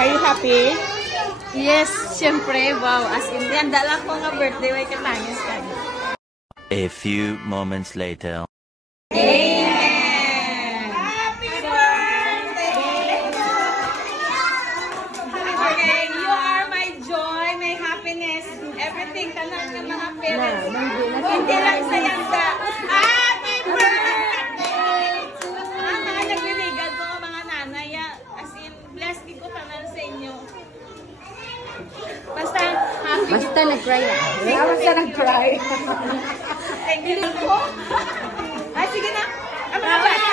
Are you happy? Yes, syempre. Wow, as in, yan, dala ko nga birthday, way katangis ka. A few moments later. Amen! Happy birthday! Okay, you are my joy, my happiness, everything. Tanan ng mga parents. Hindi lang sa yanda. Happy birthday! Mga nagliligan ko, mga nanay. As in, blessed ko tanan sa inyo. Basta happy. Basta nag-cry na. Basta nag-cry. Thank you po. Ay, sige na. Ang mga bata.